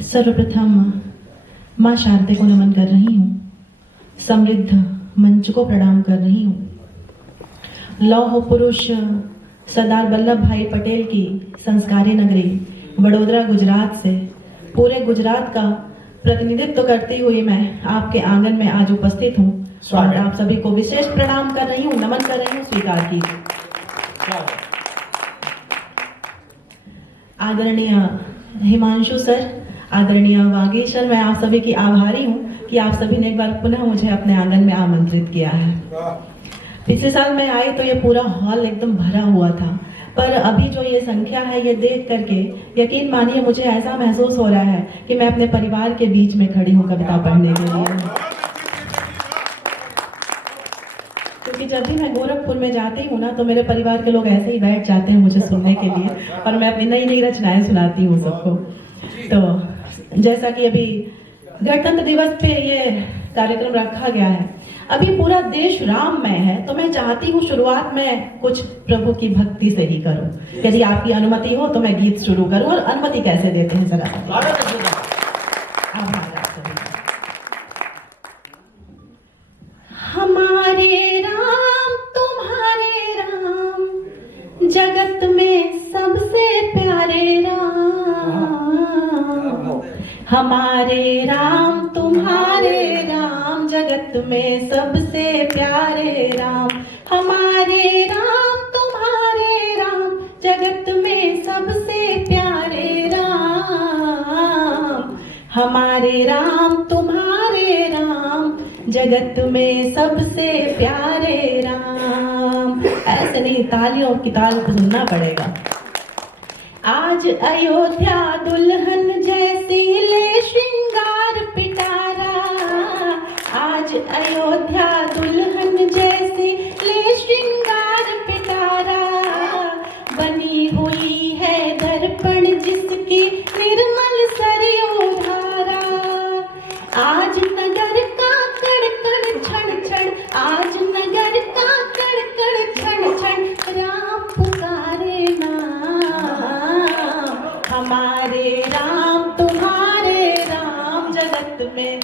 सर्वप्रथम माँ शारदे को नमन कर रही हूँ। समृद्ध मंच को प्रणाम कर रही हूँ। लौह पुरुष सरदार वल्लभ भाई पटेल की संस्कारी नगरी वडोदरा गुजरात से पूरे गुजरात का प्रतिनिधित्व करती हुई मैं आपके आंगन में आज उपस्थित हूँ और आप सभी को विशेष प्रणाम कर रही हूँ, नमन कर रही हूँ, स्वीकार कीजिए। आदरणीय हिमांशु सर, आदरणीय वागीश सर, मैं आप सभी की आभारी हूँ कि आप सभी ने एक बार पुनः मुझे अपने आंगन में आमंत्रित किया है। पिछले साल मैं आई तो ये पूरा हॉल एकदम भरा हुआ था, पर अभी जो ये संख्या है ये देख करके यकीन मानिए मुझे ऐसा महसूस हो रहा है कि मैं अपने परिवार के बीच में खड़ी हूँ कविता पढ़ने के लिए। क्योंकि जब भी मैं गोरखपुर में जाती हूँ ना तो मेरे परिवार के लोग ऐसे ही बैठ जाते हैं मुझे सुनने के लिए और मैं अपनी नई नई रचनाएं सुनाती हूँ सबको। तो जैसा कि अभी गणतंत्र दिवस पे ये कार्यक्रम रखा गया है, अभी पूरा देश राममय है, तो मैं चाहती हूँ शुरुआत में कुछ प्रभु की भक्ति से ही करूं। यदि आपकी अनुमति हो तो मैं गीत शुरू करूं, और अनुमति कैसे देते हैं जरा आभार आप सभी का। हमारे राम तुम्हारे राम, जगत में सबसे प्यारे राम। हमारे राम तुम्हारे राम, जगत में सबसे प्यारे राम। हमारे राम तुम्हारे राम, जगत में सबसे प्यारे राम। हमारे राम तुम्हारे राम, जगत में सबसे प्यारे राम। ऐसे नहीं, तालियों की ताल को सुनना पड़ेगा। आज अयोध्या दुल्हन जैसी ले श्रृंगार पिटारा। आज अयोध्या दुल्हन जैसी ले श्रृंगार पिटारा। बनी हुई है दर्पण जिसकी निर्मल सरयू धारा। आज नगर का कड़ क्षण क्षण, आज नगर का कड़ क्षण क्षण, राम पुकारे नाम। हमारे राम तुम्हारे राम, जगत में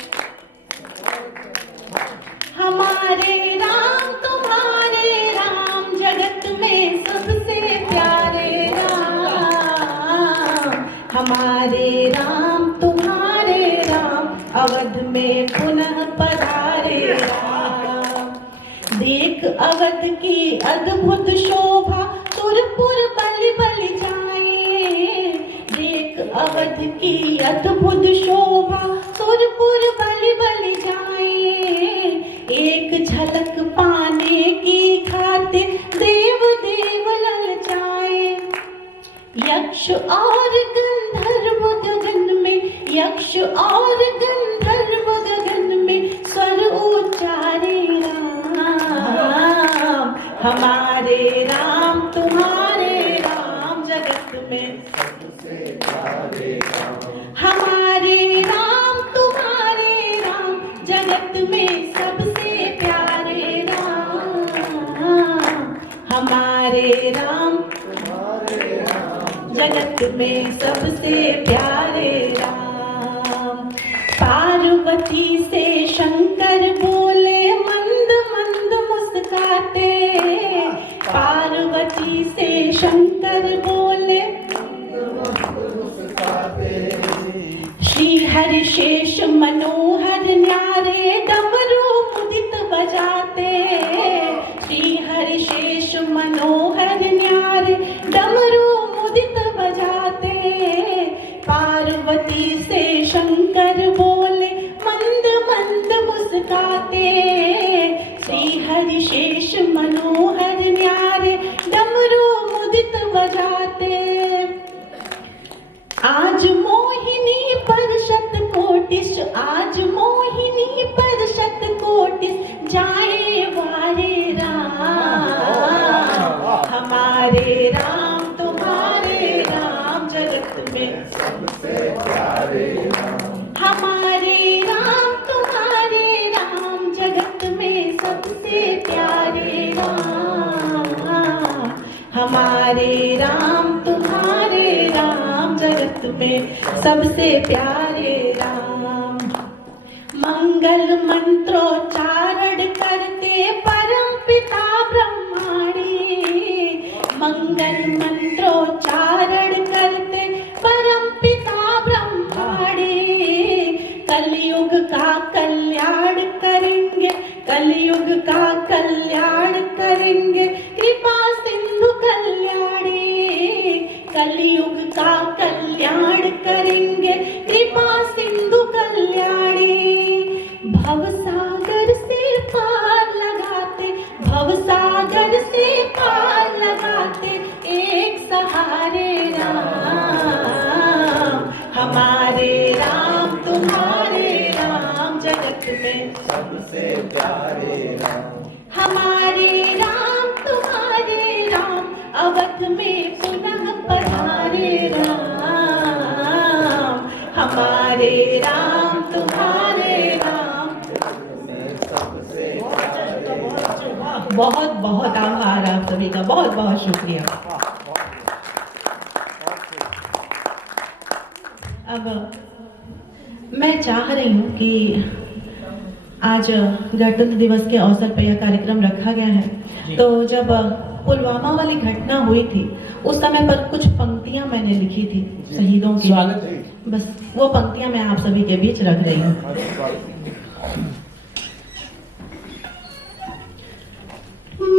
हमारे राम तुम्हारे राम, जगत में सबसे प्यारे राम। हमारे राम तुम्हारे राम, अवध में पुनः पधारे राम। देख अवध की अद्भुत शोभा, सुरपुर बलि बलि जाए। देख अवध की अद्भुत शोभा, सुरपुर बलि बलि जाए। एक झलक पाने की खातिर देव देव ललचाए। यक्ष और गंधर्व गगन में, यक्ष और गंधर्व गगन में स्वर उच्चारे राम। हमारे राम तुम्हारे राम, जगत में सबसे प्यारे राम। हमारे राम तुम्हारे राम, जगत में सबसे प्यारे राम। हमारे राम जगत में सबसे प्यारे राम। पार्वती से शंकर बोले मंद मंद मुस्काते। पार्वती से शंकर बोले श्री हरि शेष मनोहर न्यारे, डमरू मुदित बजाते। श्री हरि शेष मनोहर न्यारे, डमरू मुदित बजाते। पार्वती से शंकर बोले मंद मंद मुस्काते। श्री हरि शेष मनोहर न्यारे, डमरू मुदित बजाते। आज मोहिनी पर शत कोटिश, आज मोहिनी पर शत कोटिश जाए वारे राम। हमारे राम तुम्हारे राम, जगत में सबसे प्यारे राम। हमारे राम तुम्हारे राम, जगत में सबसे प्यारे राम। हमारे राम तुम्हारे राम, जगत में सबसे प्यारे राम। मंगल मंत्रोच्चारण करते परम पिता ब्रह्माणी, मंगल मंत्रोच्चारण करते परम पिता ब्रह्माणी। कलयुग का कल्याण करेंगे, कलयुग का कल्याण करेंगे, कृपा सिंधु कल्याणी। कलयुग का कल्याण करेंगे, कृपा सिंधु कल्याणी। भवसागर से पार लगाते, भवसागर से पार लगाते, एक सहारे राम। हमारे राम तुम्हारे राम, जगत में सबसे प्यारे राम। हमारे राम तुम्हारे राम, अवध में पुनः पधारे राम। हमारे राम तुम्हारे राम। बहुत बहुत आभार आप सभी का, बहुत बहुत शुक्रिया। अब मैं चाह रही हूँ कि आज गणतंत्र दिवस के अवसर पर यह कार्यक्रम रखा गया है, तो जब पुलवामा वाली घटना हुई थी उस समय पर कुछ पंक्तियां मैंने लिखी थी शहीदों की, बस वो पंक्तियां मैं आप सभी के बीच रख रही हूँ।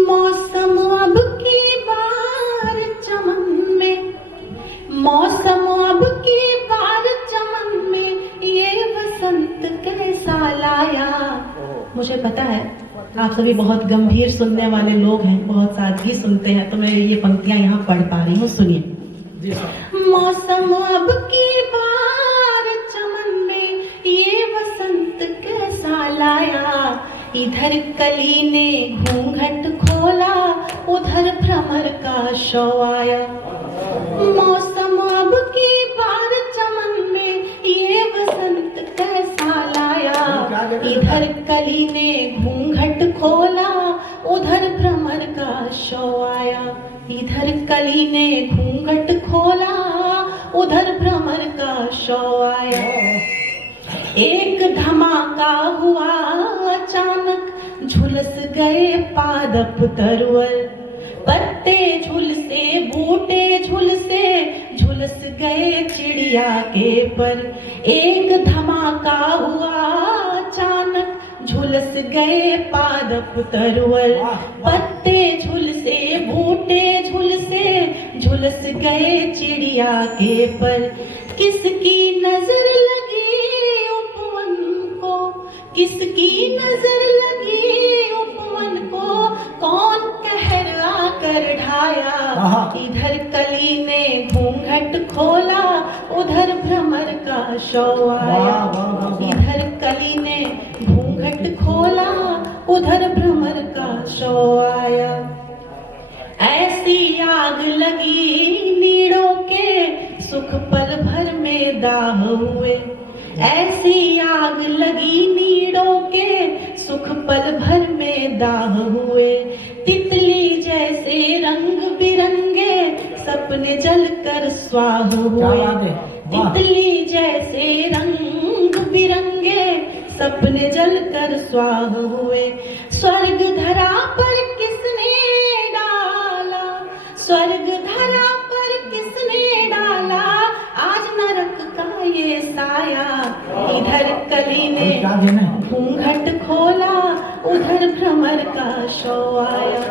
मौसम अब की बार चमन में, मौसम अब की बार चमन में, ये बसंत कैसा लाया। मुझे पता है आप सभी बहुत गंभीर सुनने वाले लोग हैं, बहुत सादगी सुनते हैं, तो मैं ये पंक्तियां यहाँ पढ़ पा रही हूँ, सुनिए। मौसम अब की बार चमन में, ये बसंत कैसा लाया। इधर कली ने घूंघट खोला, उधर भ्रमर का शव आया। मौसम अब की बार चमन में, ये बसंत कैसा लाया। इधर कली ने घूंघट खोला, उधर भ्रमर का शव आया। इधर कली ने घूंघट खोला, उधर भ्रमर का शव आया। एक धमाका हुआ अचानक, झुलस गए पादप तरुअल। पत्ते झुलसे, बूटे झुलसे, झुलस गए चिड़िया के पर। एक धमाका हुआ अचानक, झुलस गए पादप तरुअल। पत्ते झुलसे, बूटे झुलसे, झुलस गए चिड़िया के पर। किसकी नजर लगी उपवन को, किसकी नजर लगी उपवन को, कौन कहर आकर ढाया। इधर कली ने घूंघट खोला, उधर भ्रमर का शव आया। इधर कली ने घूंघट खोला, उधर भ्रमर का शव आया। ऐसी आग लगी नीड़ों के, सुख पल भर में दाह हुए। ऐसी आग लगी नीड़ों के, सुख पल भर में दाह हुए। तितली जैसे रंग बिरंगे, सपने जलकर स्वाह हुए। तितली जैसे रंग बिरंगे, सपने जलकर स्वाह हुए। स्वर्ग धरा पर किसने डाला, स्वर्ग धरा पर किसने डाला, आज नरक का ये साया। इधर कली ने घूंघट खोला, उधर भ्रमर का शव आया।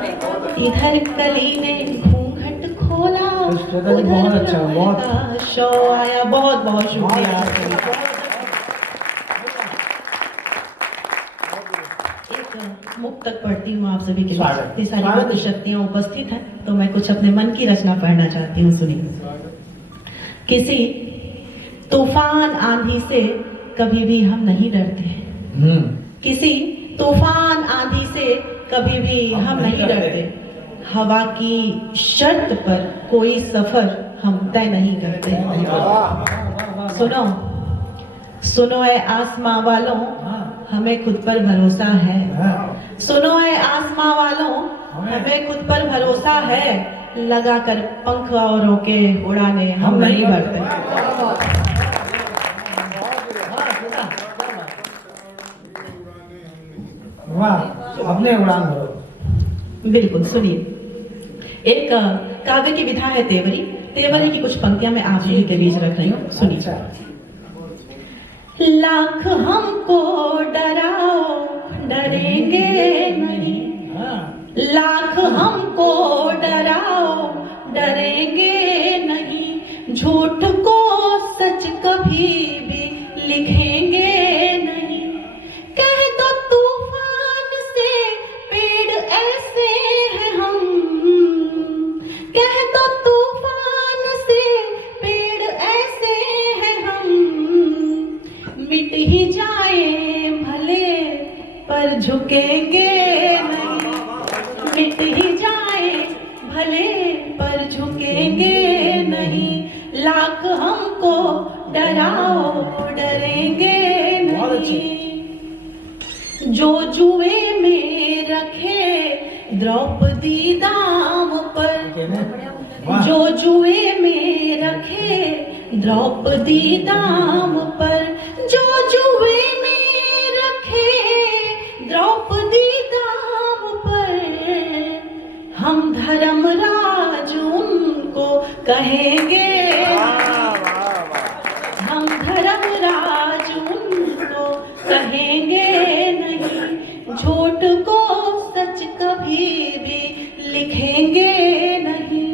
इधर कली ने घूंघट खोला, उधर भ्रमर का शव आया। बहुत बहुत शुक्रिया। एक मुक्तक पढ़ती हूँ आप सभी के लिए। ये सारी बुद्ध शक्तियाँ उपस्थित हैं, तो मैं कुछ अपने मन की रचना पढ़ना चाहती हूँ, सुनिए। किसी तूफान आंधी से कभी भी हम नहीं डरते। किसी तूफान आंधी से कभी भी हम नहीं डरते। हवा की शर्त पर कोई सफर हम तय नहीं करते। सुनो सुनो ऐ आसमां वालों, हमें खुद पर भरोसा है। सुनो ऐ आसमां वालों, हमें खुद पर भरोसा है। लगाकर पंख औरों के उड़ाने हम नहीं बढ़ते। वाह, अपने उड़ान भरो। बिल्कुल, सुनिए। एक काव्य की विधा है तेवरी। तेवरी की कुछ पंक्तियां मैं आप सभी के बीच रख रही हूँ, सुनिए। अच्छा। लाख हमको डराओ डरेंगे नहीं, हाँ, लाख हमको डराओ डरेंगे नहीं, झूठ को सच कभी भी लिखेंगे नहीं। कह दो तूफान से पेड़ ऐसे हैं हम, कह दो तूफान से पेड़ ऐसे हैं हम, मिट ही जाए भले पर झुकेंगे नहीं, मिट ही जाए भले पर झुकेंगे नहीं, लाख हमको डराओ डरेंगे नहीं। जो जुए में रखे द्रौपदी दाम पर, वाह। जो जुए में रखे द्रौपदी दाम पर, जो जुए में रखे द्रौपदी दाम पर, हम धर्मराज उनको कहेंगे, हम धर्मराज उनको कहेंगे नहीं, झूठ को सच कभी भी लिखेंगे नहीं।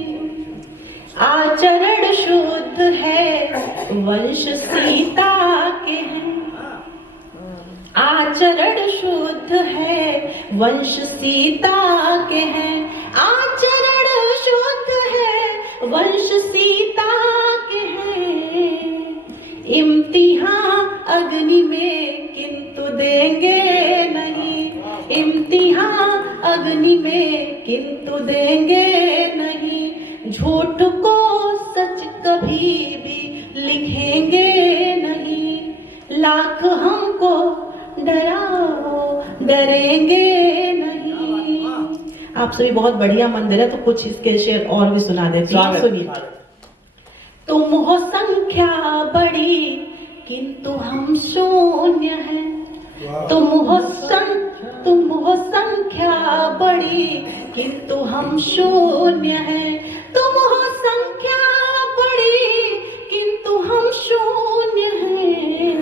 आचरण शुद्ध है वंश सीता के हैं, आचरण शुद्ध है वंश सीता के हैं, आचरण शुद्ध है वंश सीता के हैं। इम्तिहान अग्नि में किंतु देंगे नहीं, इम्तिहान अग्नि में किंतु देंगे नहीं, झूठ को सच कभी भी लिखेंगे नहीं, लाख हमको डराओ डरेंगे नहीं। आप सभी बहुत बढ़िया मंदिर है, तो कुछ इसके शेर और भी सुना देती हूँ, सुनिए। तुम हो संख्या बड़ी किंतु हम शून्य हैं, तुम हो संख्या बड़ी किंतु हम शून्य हैं, तुम हो संख्या बड़ी किंतु हम शून्य हैं,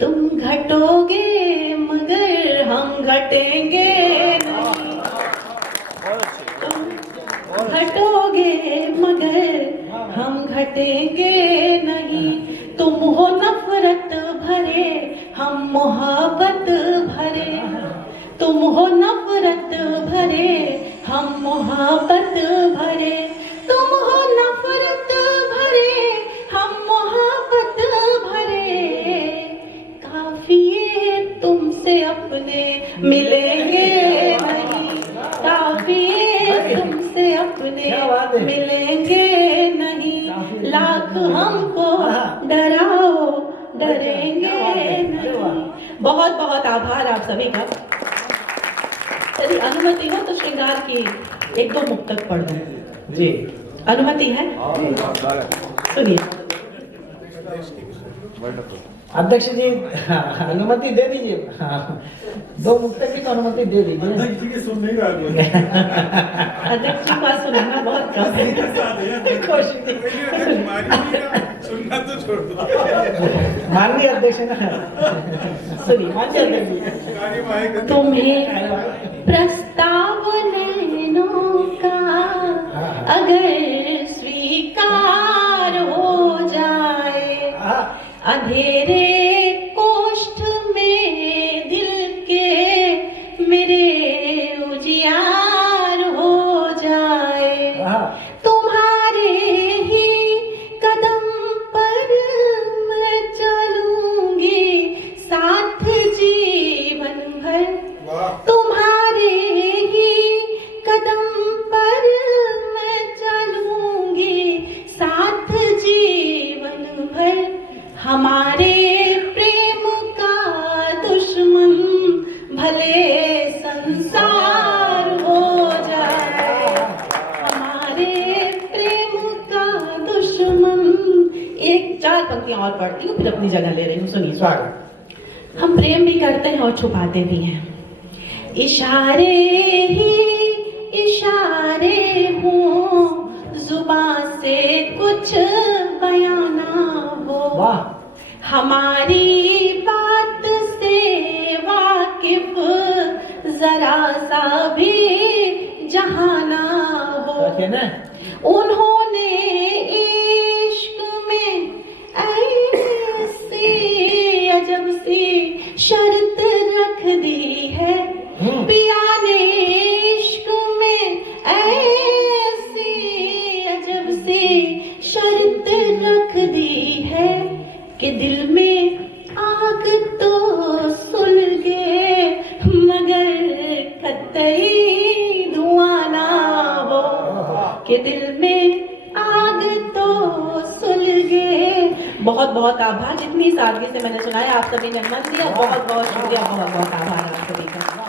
तुम घटोगे मगर हम घटेंगे नहीं, तुम घटोगे मगर हम घटेंगे नहीं, तुम हो नफरत भरे हम मोहब्बत भरे, तुम हो नफरत भरे हम मोहब्बत भरे, तुम हो नफरत भरे हम मोहब्बत भरे, काफिए तुमसे अपने मिलेंगे नहीं, काफिए तुमसे अपने मिलेंगे नहीं, लाख हमको डराओ डरेंगे नहीं। बहुत बहुत आभार आप सभी का। यदि अनुमति हो तो श्रृंगार की एक दो मुक्तक पढ़ दूं जी, अनुमति है? सुनिए। अध्यक्ष जी अनुमति दे दीजिए। हाँ, दो मुक्तक की तो अनुमति दे दीजिए। अध्यक्ष जी सुन नहीं रहा है। अध्यक्ष जी का सुनना बहुत कम है। सुनना तो छोड़ दो। माननीय अध्यक्ष ना, सुनिए। माननीय अध्यक्ष जी, तुम्हें प्रस्ताव नैनों का अगर स्वीकार हो जाए, अंधेरे कोष्ठ में दिल के मेरे उजियार हो जाए, तुम्हारे ही कदम पर मैं चलूंगी साथ जीवन भर, तुम्हारे ही कदम पर मैं चलूंगी साथ जीवन भर, हमारे प्रेम का दुश्मन भले संसार हो जाए, हमारे प्रेम का दुश्मन। एक चार पंक्तियां और पढ़ती हूँ फिर अपनी जगह ले रही हूँ, सुनिए। स्वागत। हम प्रेम भी करते हैं और छुपाते भी हैं, इशारे ही इशारे हों, जुबां से कुछ बयां ना हो, वाह हमारी बात से वाकिफ जरा सा भी जहां ना हो। सच है ना? उन्होंने इश्क में ऐसी अजब सी शर्त रख दी है, पिया ने इश्क में ऐसी अजब सी शर्त रख दी है कि दिल में आग तो सुलगे मगर कतई धुआं ना हो, कि दिल में आग तो सुलगे। बहुत बहुत आभार, जितनी सादगी से मैंने सुनाया आप सभी ने मन दिया, बहुत बहुत शुक्रिया, बहुत बहुत आभार आप सभी का।